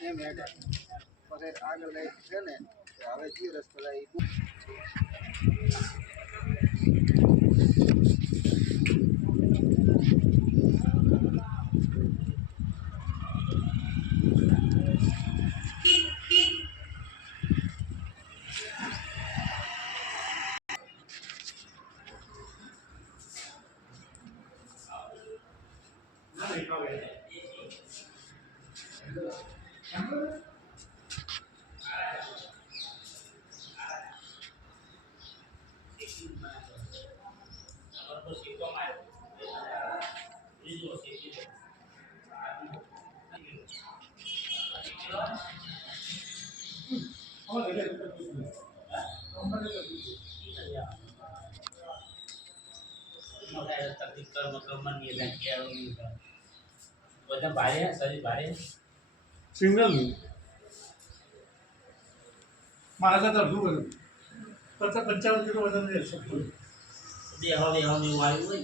એમ હેડે પછી આગળ લઈ છે ને હવે જે રસ્તો જાય બધા ભારે શરીર ભારે સિંગલ મારા કરતા અડધું વજન 55 કિલો વજન છે. બે હવે એવું આવ્યું હોય